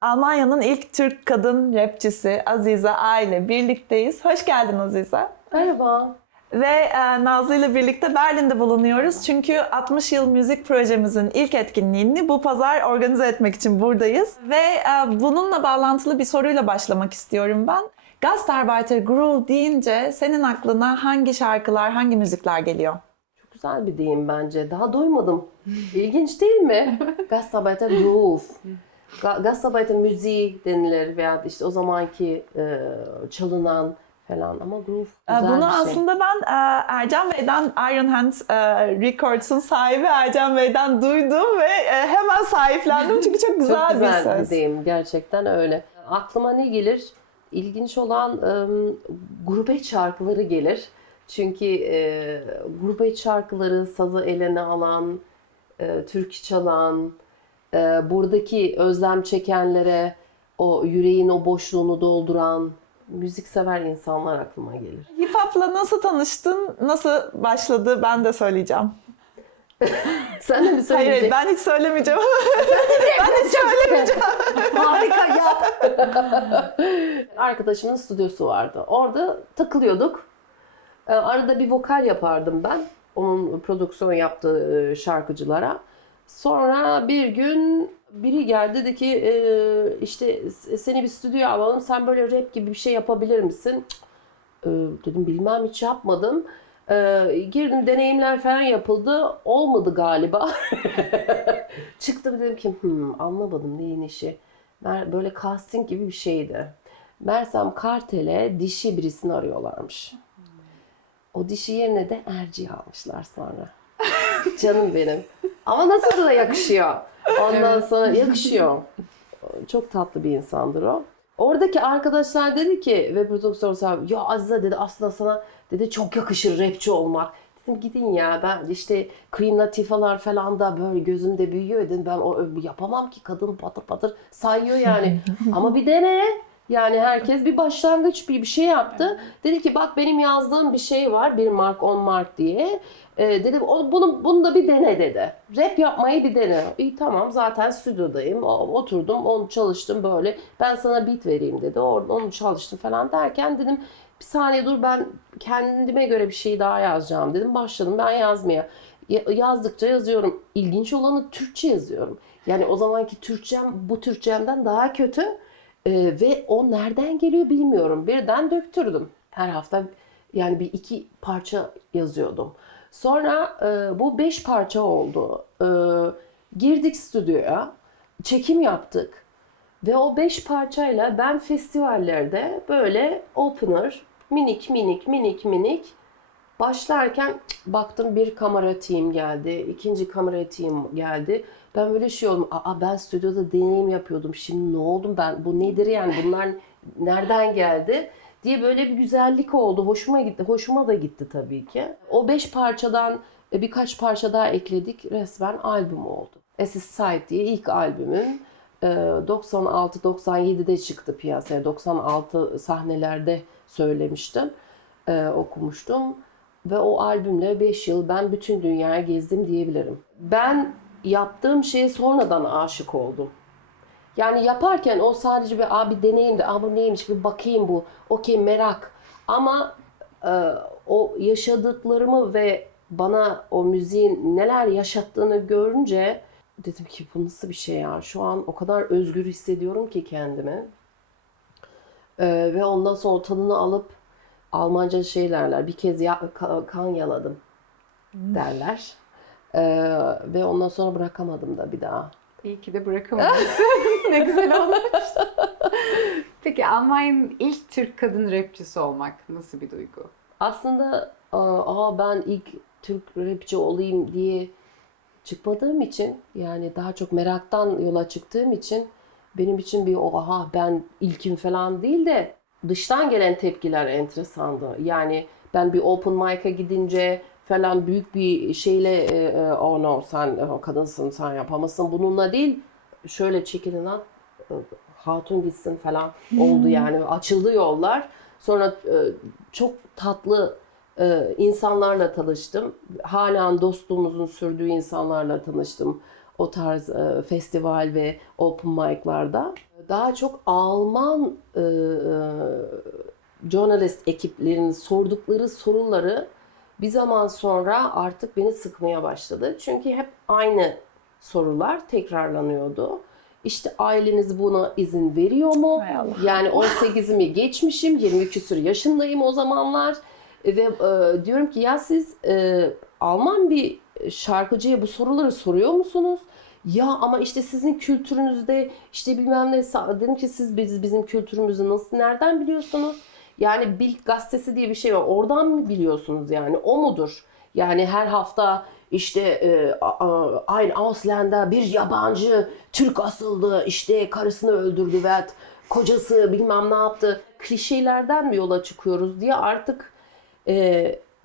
Almanya'nın ilk Türk kadın rapçisi Azize A ile birlikteyiz. Hoş geldin Azize. Merhaba. Ve Nazlı ile birlikte Berlin'de bulunuyoruz. Çünkü 60 yıl müzik projemizin ilk etkinliğini bu pazar organize etmek için buradayız. Ve bununla bağlantılı bir soruyla başlamak istiyorum ben. Gastarbeiter Groove deyince senin aklına hangi şarkılar, hangi müzikler geliyor? Çok güzel bir deyim bence. Daha doymadım. İlginç değil mi? Gastarbeiter Groove. Gastarbeiter müziği denilir veya işte o zamanki çalınan falan ama groove güzel Bunu bir şey. aslında ben Ercan Bey'den, Iron Hands Records'un sahibi Ercan Bey'den duydum ve hemen sahiplendim çünkü çok güzel, Çok güzel bir bir söz. deyim. Gerçekten öyle. Aklıma ne gelir? İlginç olan gurbet şarkıları gelir. Çünkü gurbet şarkıları sazı eline alan, türkü çalan, buradaki özlem çekenlere o yüreğin o boşluğunu dolduran müziksever insanlar aklıma gelir. Hip Hop'la nasıl tanıştın, nasıl başladı ben de söyleyeceğim. Sen de mi Hayır, söyleyeceksin? ben hiç söylemeyeceğim. Ben hiç söylemeyeceğim. Harika ya. Arkadaşımın stüdyosu vardı. Orada takılıyorduk. Arada bir vokal yapardım ben. Onun prodüksiyon yaptığı şarkıcılara. Sonra bir gün biri geldi dedi ki işte seni bir stüdyoya alalım. Sen böyle rap gibi bir şey yapabilir misin? Dedim bilmem hiç yapmadım. Girdim deneyimler falan yapıldı. Olmadı galiba. Çıktım dedim ki anlamadım neyin işi. Böyle casting gibi bir şeydi. Mersem Kartel'e dişi birisini arıyorlarmış. O dişi yerine de Erci'yi almışlar sonra. Canım benim. Ama nasıl da yakışıyor. Ondan sonra yakışıyor. Çok tatlı bir insandır o. Oradaki arkadaşlar dedi ki ve prodüktör sahibi ya Azize dedi aslında sana dedi çok yakışır rapçi olmak. Dedim gidin ya ben işte Queen Latifah'lar falan da böyle gözümde büyüyor dedim ben o yapamam ki kadın patır patır sayıyor yani. Ama bir dene. Yani herkes bir başlangıç bir şey yaptı. Dedi ki bak benim yazdığım bir şey var. 1 mark 10 mark diye. Dedim bunu da bir dene dedi. Rap yapmayı bir dene. İyi tamam zaten stüdyodayım. Oturdum onu çalıştım böyle. Ben sana beat vereyim dedi. Onu çalıştım falan derken dedim bir saniye dur ben kendime göre bir şey daha yazacağım dedim. Başladım ben yazmaya. Yazdıkça yazıyorum. İlginç olanı Türkçe yazıyorum. Yani o zamanki Türkçem bu Türkçemden daha kötü. Ve o nereden geliyor bilmiyorum. Birden döktürdüm. Her hafta yani bir 2 parça yazıyordum. Sonra bu 5 parça oldu. Girdik stüdyoya, çekim yaptık. Ve o 5 parçayla ben festivallerde böyle opener, minik minik minik minik başlarken baktım bir kamera team geldi, ikinci kamera team geldi. Ben böyle şey oldum, ben stüdyoda deneyim yapıyordum, şimdi ne oldum ben, bu nedir yani, bunlar nereden geldi diye böyle bir güzellik oldu, hoşuma gitti, hoşuma da gitti tabii ki. O 5 parçadan birkaç parça daha ekledik, resmen albüm oldu. As a Side diye ilk albümüm 96-97'de çıktı piyasaya, 96 sahnelerde söylemiştim, okumuştum. Ve o albümle 5 yıl ben bütün dünyayı gezdim diyebilirim. Ben yaptığım şeye sonradan aşık oldum. Yani yaparken o sadece bir deneyim de bu neymiş bir bakayım bu. Okey merak. Ama o yaşadıklarımı ve bana o müziğin neler yaşattığını görünce dedim ki bu nasıl bir şey ya. Şu an o kadar özgür hissediyorum ki kendimi. Ve ondan sonra tadını alıp Almanca şey derler. Bir kez kan yaladım derler. Ve ondan sonra bırakamadım da bir daha. İyi ki de bırakamamışsın. Ne güzel olmuş. Peki Almanya'nın ilk Türk kadın rapçisi olmak nasıl bir duygu? Aslında ben ilk Türk rapçi olayım diye çıkmadığım için yani daha çok meraktan yola çıktığım için benim için bir ben ilkim falan değil de dıştan gelen tepkiler enteresandı. Yani ben bir open mic'a gidince falan büyük bir şeyle no sen kadınsın sen yapamazsın bununla değil şöyle çekilin lan hatun gitsin falan oldu yani açıldı yollar. Sonra çok tatlı insanlarla tanıştım. Halen dostluğumuzun sürdüğü insanlarla tanıştım. O tarz festival ve open mic'larda. Daha çok Alman journalist ekiplerinin sordukları soruları bir zaman sonra artık beni sıkmaya başladı. Çünkü hep aynı sorular tekrarlanıyordu. İşte aileniz buna izin veriyor mu? Hay Allah. Yani 18'imi geçmişim, 20 küsur yaşındayım o zamanlar. Ve diyorum ki ya siz Alman bir şarkıcıya bu soruları soruyor musunuz? Ya ama işte sizin kültürünüzde işte bilmem ne, dedim ki siz bizim kültürümüzü nasıl, nereden biliyorsunuz? Yani Bild gazetesi diye bir şey var. Oradan mı biliyorsunuz yani? O mudur? Yani her hafta işte ein Ausländer, bir yabancı Türk asıldı, işte karısını öldürdü ve kocası bilmem ne yaptı. Klişelerden mi yola çıkıyoruz diye artık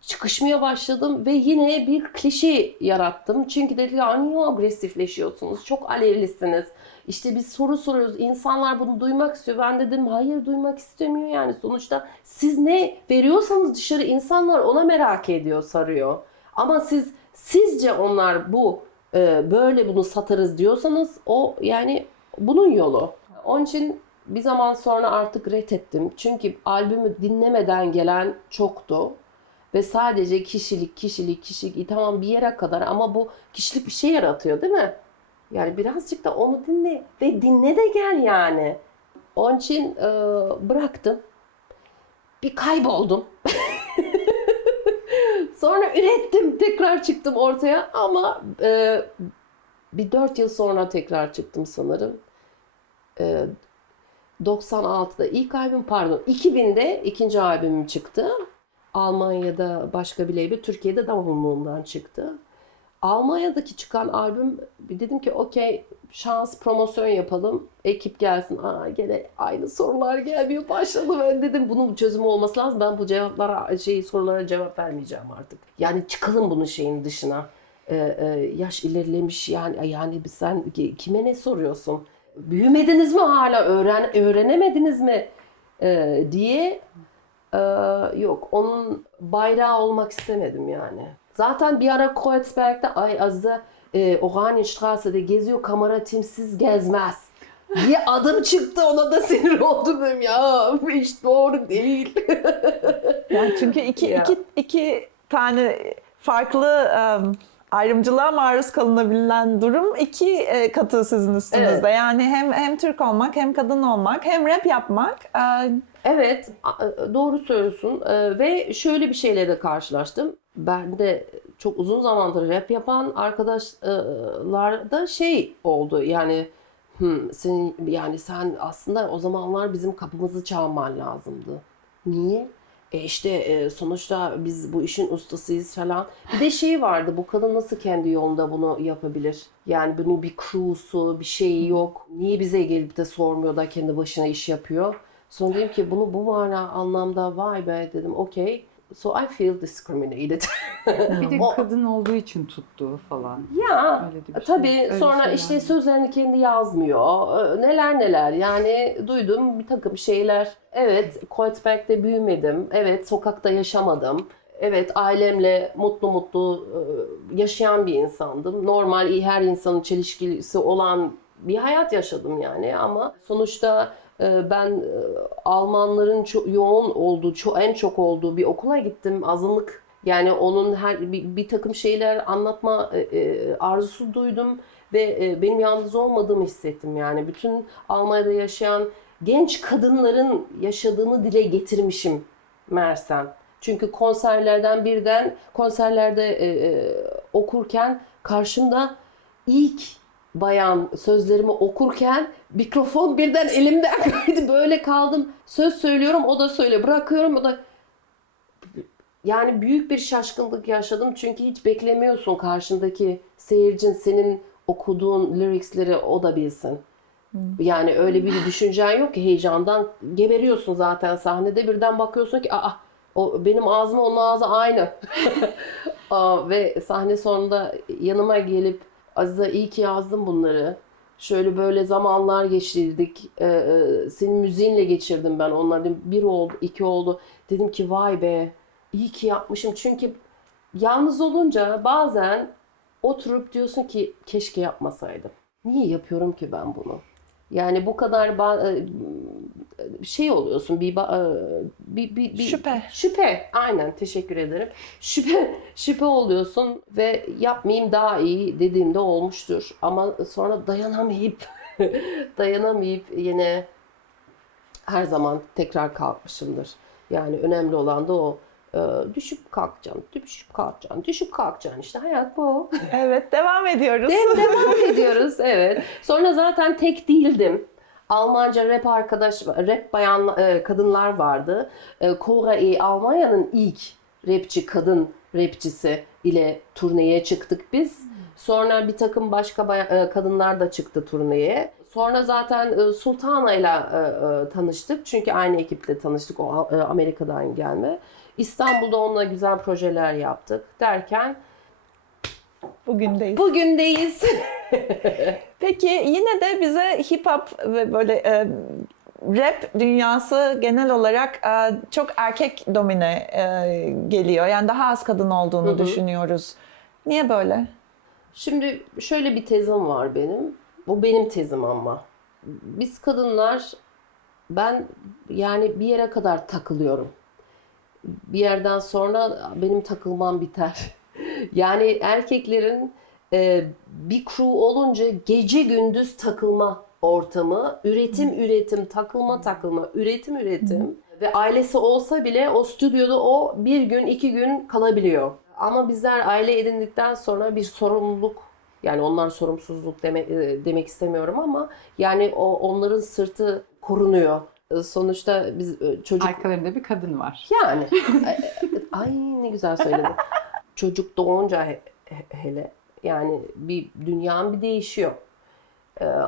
çıkışmaya başladım ve yine bir klişe yarattım. Çünkü dediler niye agresifleşiyorsunuz? Çok alevlisiniz. İşte biz soru soruyoruz. İnsanlar bunu duymak istiyor. Ben dedim hayır, duymak istemiyor yani. Sonuçta siz ne veriyorsanız dışarı insanlar ona merak ediyor, sarıyor. Ama sizce onlar bu böyle bunu satarız diyorsanız o yani bunun yolu. Onun için bir zaman sonra artık reddettim. Çünkü albümü dinlemeden gelen çoktu. Ve sadece kişilik, tamam bir yere kadar ama bu kişilik bir şey yaratıyor değil mi? Yani birazcık da onu dinle ve dinle de gel yani. Onun için bıraktım. Bir kayboldum. Sonra ürettim, tekrar çıktım ortaya ama bir 4 yıl sonra tekrar çıktım sanırım. 96'da ilk albüm, pardon 2000'de ikinci albümüm çıktı. Almanya'da başka bir label, Türkiye'de Davulluğundan çıktı. Almanya'daki çıkan albüm, dedim ki okey, şans, promosyon yapalım, ekip gelsin. Gene aynı sorular gelmeye başladı. Ben dedim bunun çözümü olması lazım. Ben bu sorulara cevap vermeyeceğim artık. Yani çıkalım bunun şeyin dışına. Yaş ilerlemiş yani sen kime ne soruyorsun? Büyümediniz mi hala? Öğrenemediniz mi? Diye yok, onun bayrağı olmak istemedim yani. Zaten bir ara Kreuzberg'de Azize Oranienstrasse'de geziyor, kamera timsiz gezmez diye adım çıktı, ona da sinir oldum dedim ya hiç doğru değil. Yani çünkü iki tane farklı ayrımcılığa maruz kalınabilen durum, iki katı sizin üstünüzde. Evet. Yani hem Türk olmak, hem kadın olmak, hem rap yapmak. Evet, doğru söylüyorsun. Ve şöyle bir şeyle de karşılaştım. Ben de çok uzun zamandır rap yapan arkadaşlarda şey oldu yani sen aslında o zamanlar bizim kapımızı çalman lazımdı. Niye? Sonuçta biz bu işin ustasıyız falan. Bir de şey vardı, bu kadın nasıl kendi yolunda bunu yapabilir? Yani bunun bir crew'su, bir şeyi yok. Niye bize gelip de sormuyor da kendi başına iş yapıyor? Sonra dedim ki bunu bu anlamda vay be dedim, okey. So I feel discriminated. Bir de kadın olduğu için tuttuğu falan. Ya Öyle de bir şey. tabii Öyle sonra şeyler işte var. sözlerini kendi yazmıyor. Neler yani duydum bir takım şeyler. Evet, Kreuzberg'de büyümedim. Evet, sokakta yaşamadım. Evet, ailemle mutlu yaşayan bir insandım. Normal her insanın çelişkisi olan bir hayat yaşadım yani ama sonuçta ben Almanların çok yoğun olduğu, en çok olduğu bir okula gittim. Azınlık yani onun bir takım şeyler anlatma arzusu duydum ve benim yalnız olmadığımı hissettim yani. Bütün Almanya'da yaşayan genç kadınların yaşadığını dile getirmişim meğersem. Çünkü konserlerde okurken karşımda ilk bayan sözlerimi okurken mikrofon birden elimden kaydı, böyle kaldım. Söz söylüyorum, o da söyle, bırakıyorum, o da. Yani büyük bir şaşkınlık yaşadım çünkü hiç beklemiyorsun karşındaki seyircin senin okuduğun lyricsleri o da bilsin. Yani öyle bir düşüncen yok ki, heyecandan geberiyorsun zaten sahnede, birden bakıyorsun ki o benim ağzımla onun ağzı aynı. Ve sahne sonunda yanıma gelip Azize iyi ki yazdım bunları. Şöyle böyle zamanlar geçirdik. Senin müziğinle geçirdim ben onları. 1 oldu, 2 oldu. Dedim ki vay be. iyi ki yapmışım. Çünkü yalnız olunca bazen oturup diyorsun ki keşke yapmasaydım. Niye yapıyorum ki ben bunu? Yani bu kadar şey oluyorsun bir şüphe. Aynen, teşekkür ederim. Şüphe oluyorsun ve yapmayayım daha iyi dediğimde olmuştur. Ama sonra dayanamayıp yine her zaman tekrar kalkmışımdır. Yani önemli olan da o. Düşüp kalkacaksın. İşte hayat bu. Evet, devam ediyoruz. Devam ediyoruz, evet. Sonra zaten tek değildim. Almanca rap bayan kadınlar vardı. Cora E. Almanya'nın ilk kadın rapçisi ile turneye çıktık biz. Sonra bir takım başka kadınlar da çıktı turneye. Sonra zaten Sultana ile tanıştık. Çünkü aynı ekiple tanıştık. O Amerika'dan gelme. İstanbul'da onunla güzel projeler yaptık derken bugündeyiz. Peki yine de bize hip hop ve böyle rap dünyası genel olarak çok erkek domine geliyor. Yani daha az kadın olduğunu düşünüyoruz. Niye böyle? Şimdi şöyle bir tezim var benim. Bu benim tezim ama. Biz kadınlar, ben yani bir yere kadar takılıyorum. Bir yerden sonra benim takılmam biter. Yani erkeklerin bir crew olunca gece gündüz takılma ortamı, üretim, takılma, üretim. Ve ailesi olsa bile o stüdyoda o bir gün, 2 gün kalabiliyor. Ama bizler aile edindikten sonra bir sorumluluk, yani onlar sorumsuzluk demek istemiyorum ama yani onların sırtı korunuyor. Sonuçta biz çocuk... Arkalarında bir kadın var. Yani. Ay ne güzel söyledin. Çocuk doğunca hele yani bir dünyanın bir değişiyor.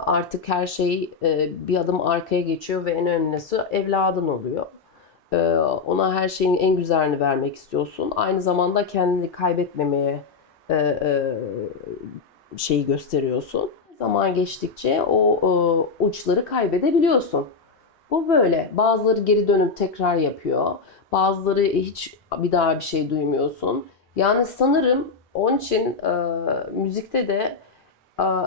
Artık her şey bir adım arkaya geçiyor ve en önemlisi evladın oluyor. Ona her şeyin en güzelini vermek istiyorsun. Aynı zamanda kendini kaybetmemeye şeyi gösteriyorsun. Zaman geçtikçe o uçları kaybedebiliyorsun. Bu böyle. Bazıları geri dönüp tekrar yapıyor. Bazıları hiç bir daha bir şey duymuyorsun. Yani sanırım onun için müzikte de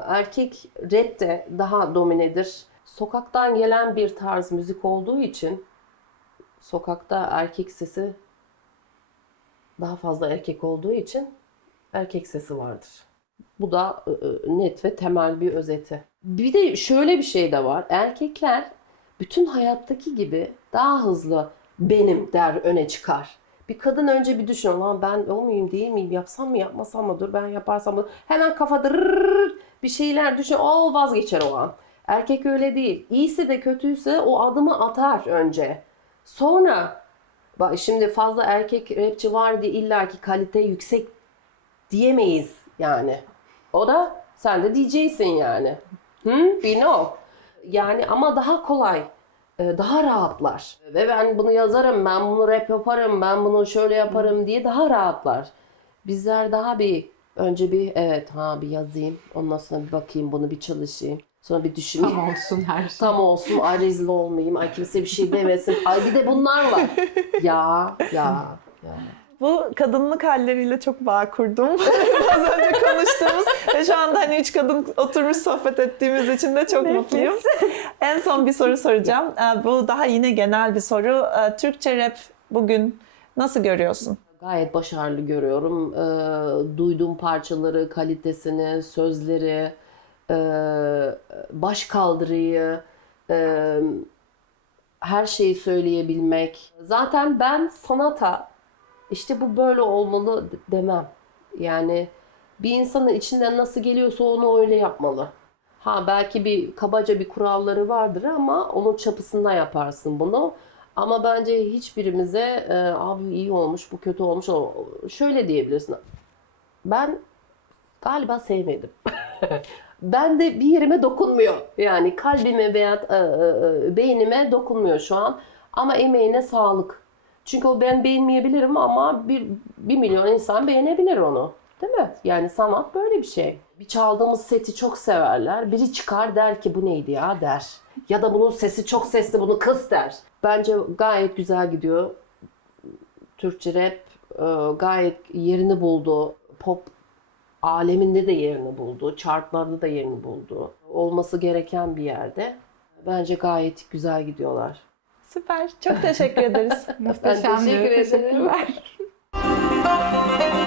erkek rap de daha dominedir. Sokaktan gelen bir tarz müzik olduğu için sokakta erkek sesi daha fazla erkek olduğu için erkek sesi vardır. Bu da net ve temel bir özeti. Bir de şöyle bir şey de var. Erkekler bütün hayattaki gibi daha hızlı benim der öne çıkar. Bir kadın önce bir düşün, lan ben o muyum değil miyim, yapsam mı yapmasam mı, dur ben yaparsam mı, hemen kafada bir şeyler düşün, o vazgeçer o an. Erkek öyle değil. İyisi de kötüyse o adımı atar önce. Sonra bak şimdi fazla erkek rapçi var diye illaki kalite yüksek diyemeyiz yani. O da sen de DJ'sin yani. We know. Yani ama daha kolay, daha rahatlar. Ve ben bunu yazarım, ben bunu rap yaparım, ben bunu şöyle yaparım diye daha rahatlar. Bizler daha önce bir yazayım, ondan sonra bir bakayım, bunu bir çalışayım. Sonra bir düşüneyim. Tam olsun her şey. Tam olsun, ay rezil olmayayım, ay kimse bir şey demesin. Ay bir de bunlar var. Ya. Bu kadınlık halleriyle çok bağ kurdum. Az önce konuştuğumuz ve şu anda hani 3 kadın oturmuş sohbet ettiğimiz için de çok mutluyum. En son bir soru soracağım. Bu daha yine genel bir soru. Türkçe rap bugün nasıl görüyorsun? Gayet başarılı görüyorum. Duyduğum parçaları, kalitesini, sözleri, başkaldırıyı, her şeyi söyleyebilmek. Zaten ben sanata İşte bu böyle olmalı demem. Yani bir insanın içinden nasıl geliyorsa onu öyle yapmalı. Belki kabaca bir kuralları vardır ama onun çapısında yaparsın bunu. Ama bence hiçbirimize abi iyi olmuş, bu kötü olmuş. Şöyle diyebilirsin. Ben galiba sevmedim. Ben de bir yerime dokunmuyor. Yani kalbime veya beynime dokunmuyor şu an. Ama emeğine sağlık. Çünkü ben beğenmeyebilirim ama bir milyon insan beğenebilir onu. Değil mi? Yani sanat böyle bir şey. Bir çaldığımız seti çok severler. Biri çıkar der ki bu neydi ya der. Ya da bunun sesi çok sesli, bunu kız der. Bence gayet güzel gidiyor. Türkçe rap gayet yerini buldu. Pop aleminde de yerini buldu. Chartlarda da yerini buldu. Olması gereken bir yerde. Bence gayet güzel gidiyorlar. Süper. Çok teşekkür ederiz. Muhteşemdi. teşekkür ederim. Teşekkürler.